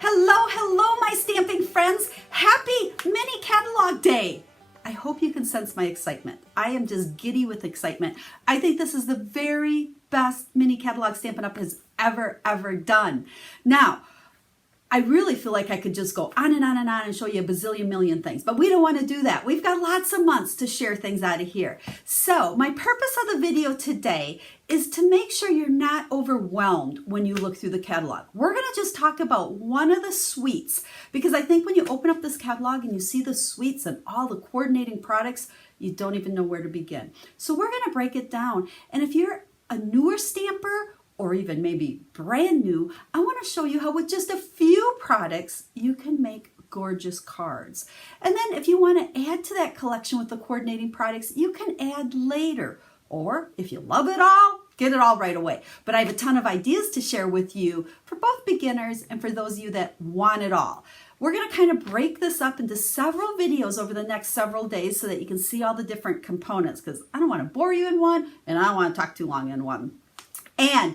Hello, hello, my stamping friends. Happy mini catalog day. I hope you can sense my excitement. I am just giddy with excitement. I think this is the very best mini catalog Stampin' Up! Has ever done. Now, I really feel like I could just go on and on and on and show you a bazillion million things, but we don't want to do that. We've got lots of months to share things out of here. So my purpose of the video today is to make sure you're not overwhelmed when you look through the catalog. We're going to just talk about one of the suites, because I think when you open up this catalog and you see the suites and all the coordinating products, you don't even know where to begin. So we're going to break it down. And if you're a newer stamper, or even maybe brand new, I want to show you how with just a few products you can make gorgeous cards. And then if you want to add to that collection with the coordinating products, you can add later. Or if you love it all, get it all right away. But I have a ton of ideas to share with you for both beginners and for those of you that want it all. We're going to kind of break this up into several videos over the next several days so that you can see all the different components, because I don't want to bore you in one and I don't want to talk too long in one. And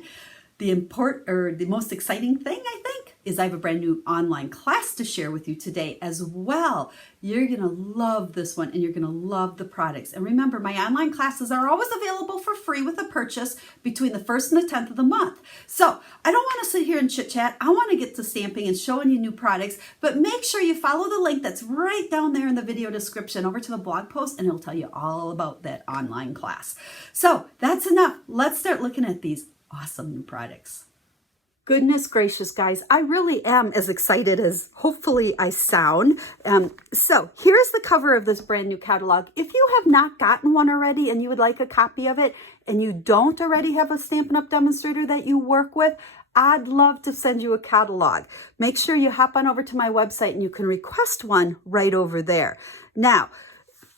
the most exciting thing, I think, is I have a brand new online class to share with you today as well. You're going to love this one and you're going to love the products. And remember, my online classes are always available for free with a purchase between the 1st and the 10th of the month. So I don't want to sit here and chit chat. I want to get to stamping and showing you new products, but make sure you follow the link that's right down there in the video description over to the blog post, and it'll tell you all about that online class. So that's enough. Let's start looking at these awesome new products. Goodness gracious, guys, I really am as excited as hopefully I sound. So here's the cover of this brand new catalog. If you have not gotten one already and you would like a copy of it, and you don't already have a Stampin' Up! Demonstrator that you work with, I'd love to send you a catalog. Make sure you hop on over to my website and you can request one right over there. Now,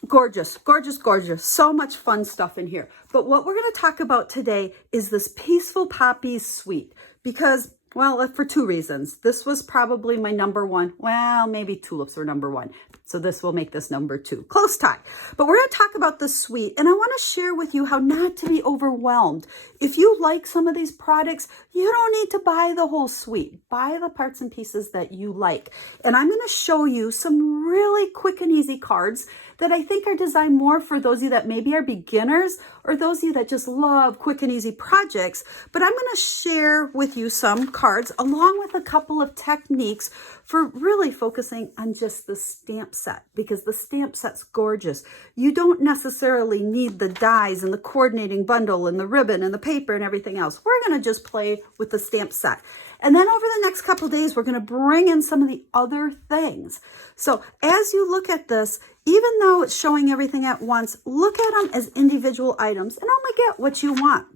gorgeous, gorgeous, gorgeous. So much fun stuff in here. But what we're going to talk about today is this Peaceful Poppies suite, because, well, for two reasons. This was probably my number one. Well, maybe tulips were number one. So this will make this number two. Close tie. But we're going to talk about the suite, and I want to share with you how not to be overwhelmed. If you like some of these products, you don't need to buy the whole suite. Buy the parts and pieces that you like. And I'm going to show you some really quick and easy cards that I think are designed more for those of you that maybe are beginners or those of you that just love quick and easy projects. But I'm going to share with you some cards along with a couple of techniques for really focusing on just the stamp set, because the stamp set's gorgeous. You don't necessarily need the dies and the coordinating bundle and the ribbon and the paper and everything else. We're going to just play with the stamp set. And then over the next couple of days, we're going to bring in some of the other things. So as you look at this, even though it's showing everything at once, look at them as individual items and only get what you want.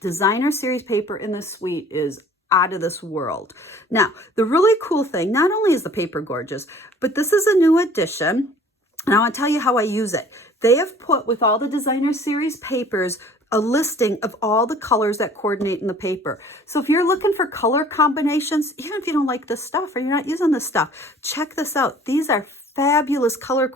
Designer series paper in this suite is out of this world. Now, the really cool thing, not only is the paper gorgeous, but this is a new edition, and I want to tell you how I use it. They have put, with all the designer series papers, a listing of all the colors that coordinate in the paper. So if you're looking for color combinations, even if you don't like this stuff or you're not using this stuff, check this out. These are fabulous color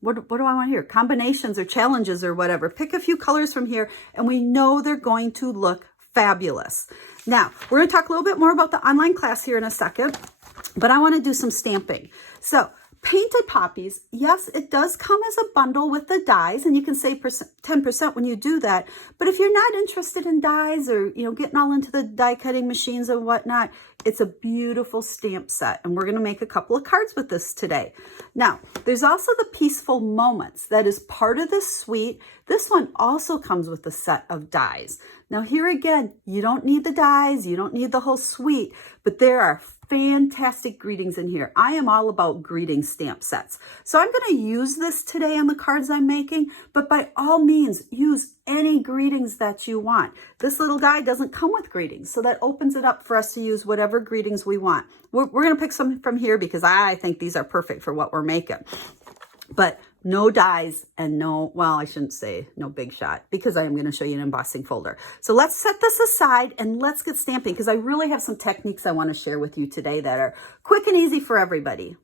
what do I want here? Combinations or challenges or whatever. Pick a few colors from here and we know they're going to look fabulous. Now, we're going to talk a little bit more about the online class here in a second, but I want to do some stamping. So, Painted Poppies, yes, it does come as a bundle with the dies, and you can save 10% when you do that. But if you're not interested in dies or, getting all into the die cutting machines and whatnot, it's a beautiful stamp set, and we're going to make a couple of cards with this today. Now, there's also the Peaceful Moments that is part of this suite. This one also comes with a set of dies. Now, here again, you don't need the dies, you don't need the whole suite, but there are fantastic greetings in here. I am all about greeting stamp sets. So I'm going to use this today on the cards I'm making, but by all means, use any greetings that you want. This little guy doesn't come with greetings, so that opens it up for us to use whatever greetings we want. We're going to pick some from here because I think these are perfect for what we're making. But no dies and no, well, I shouldn't say no big shot, because I am going to show you an embossing folder. So let's set this aside and let's get stamping, because I really have some techniques I want to share with you today that are quick and easy for everybody.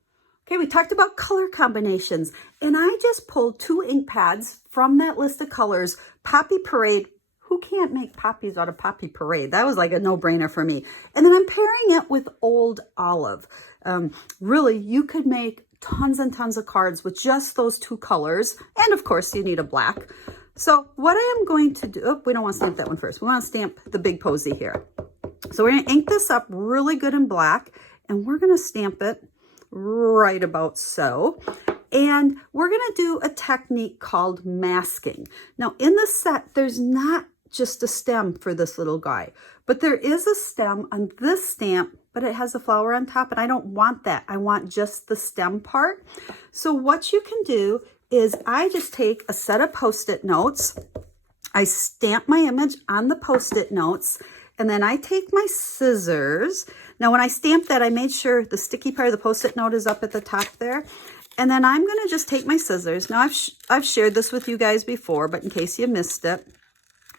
Okay, we talked about color combinations, and I just pulled 2 ink pads from that list of colors, Poppy Parade. Who who can't make poppies out of Poppy Parade? That was like a no-brainer for me. And then I'm pairing it with Old Olive. Really, you could make tons and tons of cards with just those two colors. And of course, you need a black. So what I am going to do, oh, we don't want to stamp that one first. We want to stamp the big posy here. So we're going to ink this up really good in black, and we're going to stamp it right about so. And we're going to do a technique called masking. Now in the set, there's not just a stem for this little guy, but there is a stem on this stamp, but it has a flower on top, and I don't want that. I want just the stem part. So what you can do is I just take a set of Post-it notes. I stamp my image on the Post-it notes, and then I take my scissors. Now, when I stamped that, I made sure the sticky part of the Post-it note is up at the top there. And then I'm going to just take my scissors. Now, I've shared this with you guys before, but in case you missed it,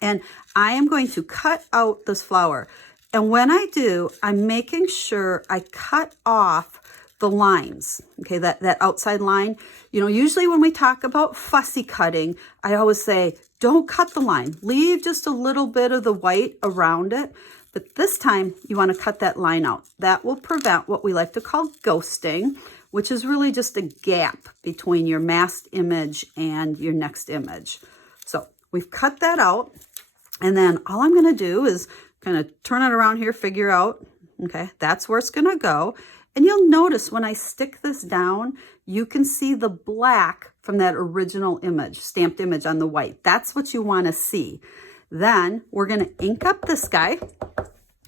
and I am going to cut out this flower. And when I do, I'm making sure I cut off the lines, okay, that outside line. You know, usually when we talk about fussy cutting, I always say, don't cut the line. Leave just a little bit of the white around it. But this time, you want to cut that line out. That will prevent what we like to call ghosting, which is really just a gap between your masked image and your next image. So we've cut that out. And then all I'm going to do is kind of turn it around here, figure out, okay, that's where it's going to go. And you'll notice when I stick this down, you can see the black from that original image, stamped image on the white. That's what you want to see. Then we're going to ink up this guy.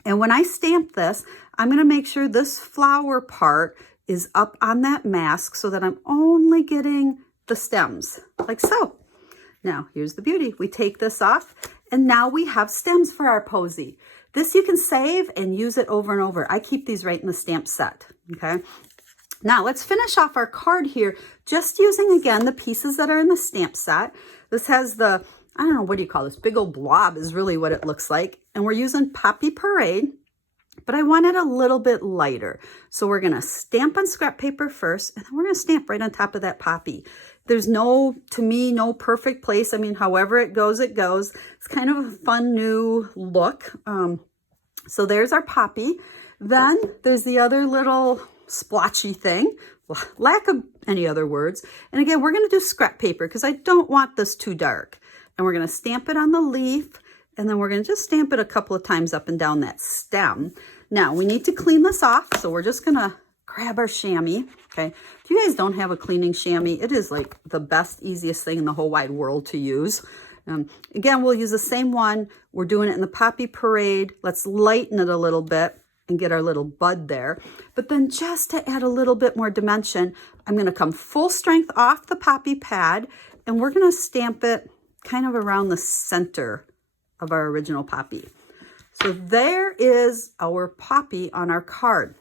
And when I stamp this, I'm going to make sure this flower part is up on that mask so that I'm only getting the stems, like so. Now, here's the beauty. We take this off, and now we have stems for our posy. This you can save and use it over and over. I keep these right in the stamp set, okay? Now, let's finish off our card here, just using, again, the pieces that are in the stamp set. This has the, I don't know, what do you call this? Big old blob is really what it looks like. And we're using Poppy Parade, but I want it a little bit lighter. So we're going to stamp on scrap paper first, and then we're going to stamp right on top of that poppy. There's no, to me, no perfect place. I mean, however it goes, it goes. It's kind of a fun new look. So there's our poppy. Then there's the other little splotchy thing, lack of any other words. And again, we're going to do scrap paper because I don't want this too dark. And we're going to stamp it on the leaf, and then we're going to just stamp it a couple of times up and down that stem. Now, we need to clean this off, so we're just going to grab our chamois, okay? If you guys don't have a cleaning chamois, it is like the best, easiest thing in the whole wide world to use. Again, we'll use the same one. We're doing it in the Poppy Parade. Let's lighten it a little bit and get our little bud there. But then just to add a little bit more dimension, I'm going to come full strength off the poppy pad, and we're going to stamp it kind of around the center of our original poppy. So there is our poppy on our card.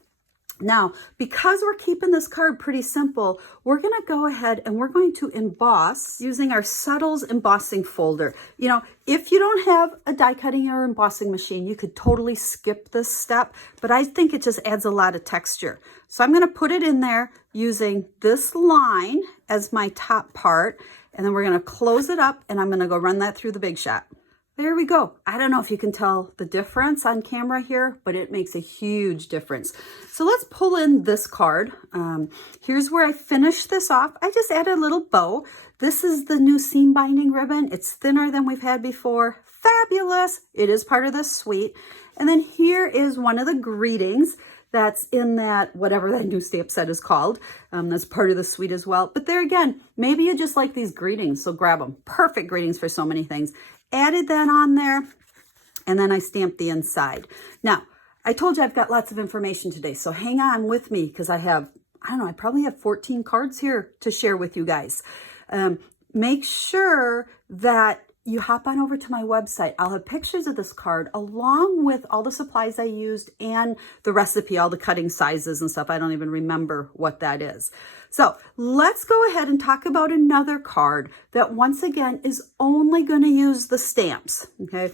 Now, because we're keeping this card pretty simple, we're going to go ahead and we're going to emboss using our Subtles embossing folder. You know, if you don't have a die cutting or embossing machine, you could totally skip this step, but I think it just adds a lot of texture. So I'm going to put it in there using this line as my top part, and then we're going to close it up, and I'm going to go run that through the Big Shot. There we go. I don't know if you can tell the difference on camera here, but it makes a huge difference. So let's pull in this card. Here's where I finished this off. I just added a little bow. This is the new seam binding ribbon. It's thinner than we've had before. Fabulous. It is part of the suite. And then here is one of the greetings that's in that, whatever that new stamp set is called. That's part of the suite as well. But there again, maybe you just like these greetings, so grab them. Perfect greetings for so many things. Added that on there, and then I stamped the inside. Now, I told you I've got lots of information today, so hang on with me because I have, I don't know, I probably have 14 cards here to share with you guys. Make sure that you hop on over to my website. I'll have pictures of this card along with all the supplies I used and the recipe, all the cutting sizes and stuff. I don't even remember what that is. So let's go ahead and talk about another card that once again is only going to use the stamps. Okay.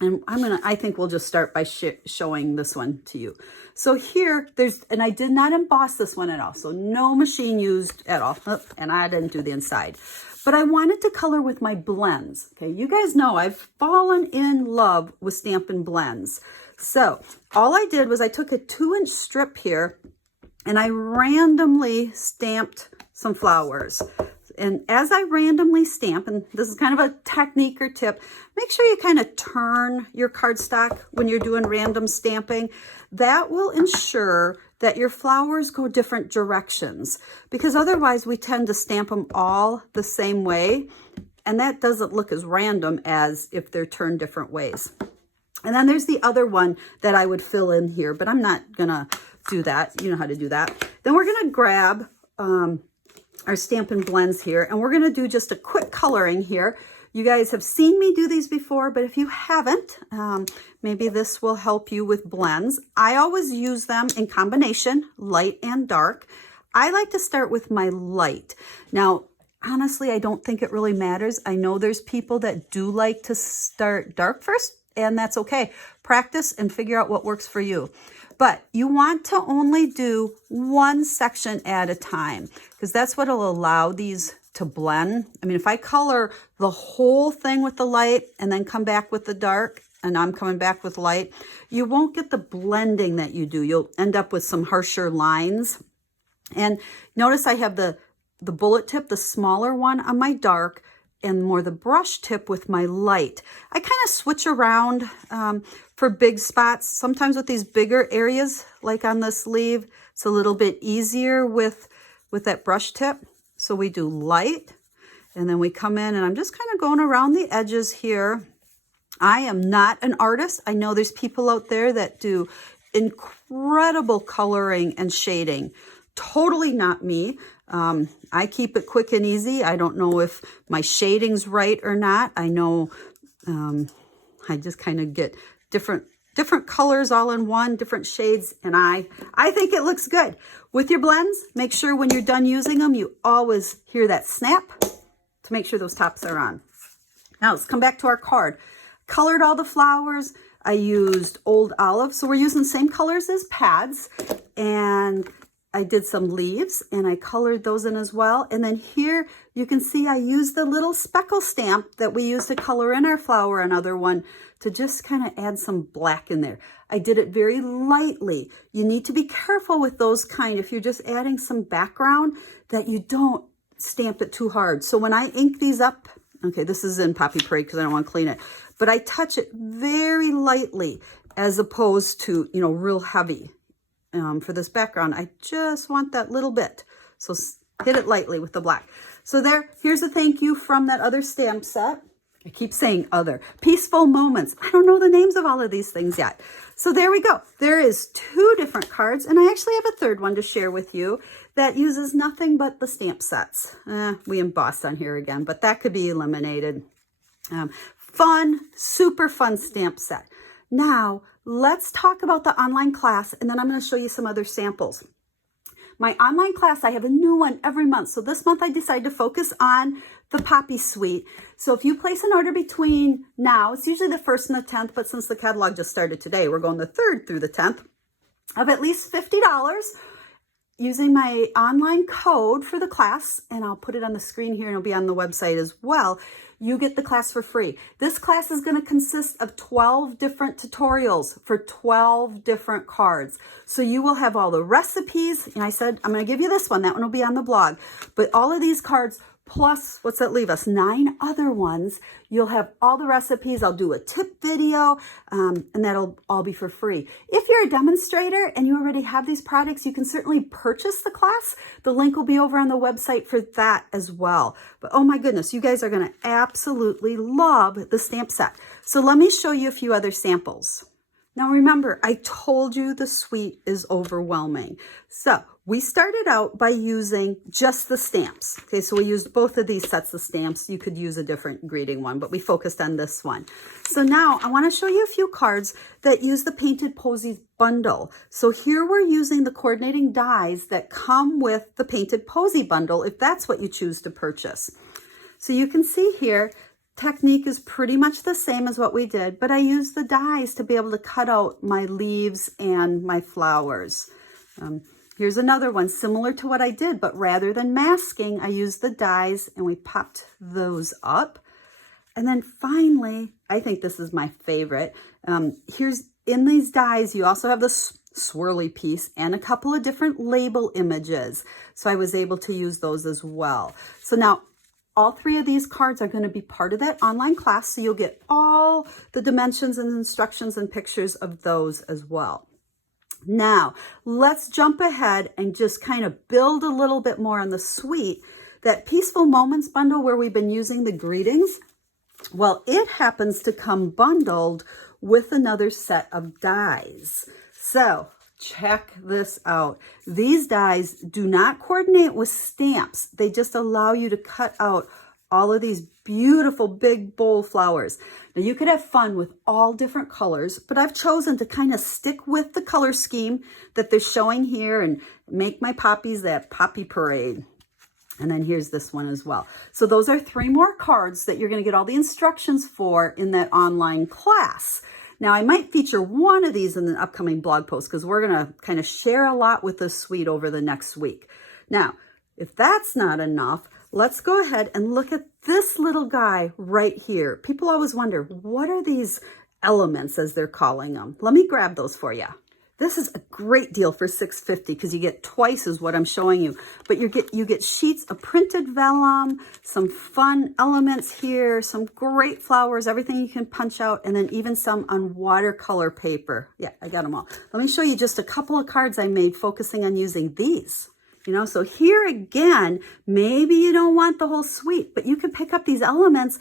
And I think we'll just start by showing this one to you. So here and I did not emboss this one at all. So no machine used at all. And I didn't do the inside. but I wanted to color with my blends. Okay, you guys know I've fallen in love with Stampin' Blends. So all I did was I took a 2-inch strip here and I randomly stamped some flowers. And as I randomly stamp, and this is kind of a technique or tip, make sure you kind of turn your cardstock when you're doing random stamping. That will ensure that your flowers go different directions, because otherwise we tend to stamp them all the same way, and that doesn't look as random as if they're turned different ways. And then there's the other one that I would fill in here, but I'm not gonna do that. You know how to do that. Then we're gonna grab our Stampin' Blends here, and we're going to do just a quick coloring here. You guys have seen me do these before, but if you haven't, maybe this will help you with blends. I always use them in combination, light and dark. I like to start with my light. Now, honestly, I don't think it really matters. I know there's people that do like to start dark first, and that's okay. Practice and figure out what works for you. But you want to only do one section at a time, because that's what will allow these to blend. I mean, if I color the whole thing with the light and then come back with the dark, and I'm coming back with light, you won't get the blending that you do. You'll end up with some harsher lines. And notice I have the bullet tip, the smaller one on my dark, and more the brush tip with my light. I kind of switch around for big spots. Sometimes with these bigger areas, like on the sleeve, it's a little bit easier with that brush tip. So we do light, and then we come in, and I'm just kind of going around the edges here. I am not an artist. I know there's people out there that do incredible coloring and shading. Totally not me. I keep it quick and easy. I don't know if my shading's right or not. I know I just kind of get different colors all in one, different shades, and I think it looks good. With your blends, make sure when you're done using them, you always hear that snap to make sure those tops are on. Now let's come back to our card. Colored all the flowers. I used Old Olive, so we're using the same colors as pads, and I did some leaves and I colored those in as well. And then here you can see I used the little speckle stamp that we used to color in our flower, another one, to just kind of add some black in there. I did it very lightly. You need to be careful with those kind, if you're just adding some background, that you don't stamp it too hard. So when I ink these up, okay, this is in Poppy Parade because I don't want to clean it, but I touch it very lightly as opposed to, you know, real heavy. For this background, I just want that little bit. So hit it lightly with the black. So here's a thank you from that other stamp set. I keep saying other. Peaceful Moments. I don't know the names of all of these things yet. So there we go. There is 2 different cards, and I actually have a third one to share with you that uses nothing but the stamp sets. We embossed on here again, but that could be eliminated. Fun, super fun stamp set. Now, let's talk about the online class, and then I'm going to show you some other samples. My online class, I have a new one every month. So this month I decided to focus on the Poppy Suite. So if you place an order between now, it's usually the 1st and the 10th, but since the catalog just started today, we're going the 3rd through the 10th, of at least $50 using my online code for the class, and I'll put it on the screen here and it'll be on the website as well. You get the class for free. This class is going to consist of 12 different tutorials for 12 different cards. So you will have all the recipes. And I said, I'm going to give you this one. That one will be on the blog. But all of these cards, plus, what's that leave us? 9 other ones. You'll have all the recipes. I'll do a tip video, and that'll all be for free. If you're a demonstrator and you already have these products, you can certainly purchase the class. The link will be over on the website for that as well. But oh my goodness, you guys are going to absolutely love the stamp set. So let me show you a few other samples. Now remember, I told you the suite is overwhelming. So we started out by using just the stamps. Okay, so we used both of these sets of stamps. You could use a different greeting one, but we focused on this one. So now I want to show you a few cards that use the Painted Posies bundle. So here we're using the coordinating dies that come with the Painted Posy bundle, if that's what you choose to purchase. So you can see here, technique is pretty much the same as what we did, but I used the dies to be able to cut out my leaves and my flowers. here's another one similar to what I did, but rather than masking, I used the dies and we popped those up. And then finally, I think this is my favorite. Here's in these dies, you also have the swirly piece and a couple of different label images. So I was able to use those as well. So now all three of these cards are going to be part of that online class. So you'll get all the dimensions and instructions and pictures of those as well. Now, let's jump ahead and just kind of build a little bit more on the suite. That Peaceful Moments bundle where we've been using the greetings, well, it happens to come bundled with another set of dies. So check this out. These dies do not coordinate with stamps. They just allow you to cut out all of these beautiful big bold flowers. Now you could have fun with all different colors, but I've chosen to kind of stick with the color scheme that they're showing here and make my poppies that poppy parade. And then here's this one as well. So those are 3 more cards that you're going to get all the instructions for in that online class. Now I might feature one of these in the upcoming blog post because we're going to kind of share a lot with this suite over the next week. Now, if that's not enough, let's go ahead and look at this little guy right here. People always wonder, what are these elements as they're calling them? Let me grab those for you. This is a great deal for $6.50 because you get twice as what I'm showing you. But you get sheets of printed vellum, some fun elements here, some great flowers, everything you can punch out, and then even some on watercolor paper. Yeah, I got them all. Let me show you just a couple of cards I made focusing on using these. You know, so here again, maybe you don't want the whole suite, but you can pick up these elements,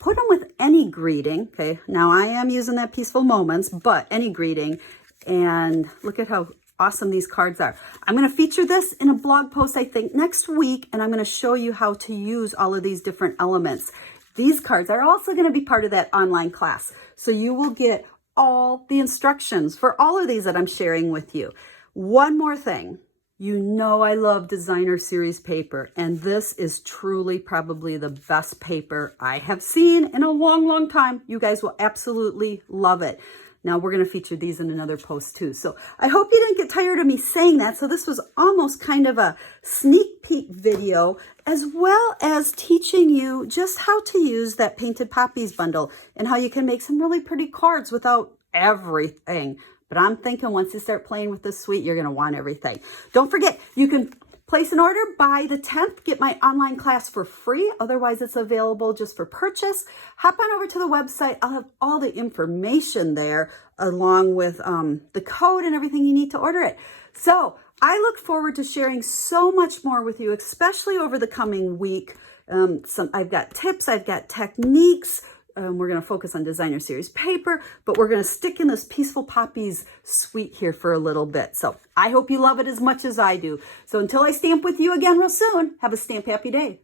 put them with any greeting. Okay, now I am using that Peaceful Moments, but any greeting. And look at how awesome these cards are. I'm going to feature this in a blog post, I think, next week, and I'm going to show you how to use all of these different elements. These cards are also going to be part of that online class. So you will get all the instructions for all of these that I'm sharing with you. One more thing. You know I love designer series paper, and this is truly probably the best paper I have seen in a long, long time. You guys will absolutely love it. Now we're going to feature these in another post too. So I hope you didn't get tired of me saying that. So this was almost kind of a sneak peek video, as well as teaching you just how to use that Painted Poppies bundle and how you can make some really pretty cards without everything. But I'm thinking once you start playing with this suite, you're going to want everything. Don't forget, you can place an order by the 10th, get my online class for free. Otherwise, it's available just for purchase. Hop on over to the website. I'll have all the information there along with the code and everything you need to order it. So I look forward to sharing so much more with you, especially over the coming week. I've got tips, I've got techniques. We're going to focus on designer series paper, but we're going to stick in this Peaceful Poppies suite here for a little bit. So I hope you love it as much as I do. So until I stamp with you again real soon, have a stamp happy day.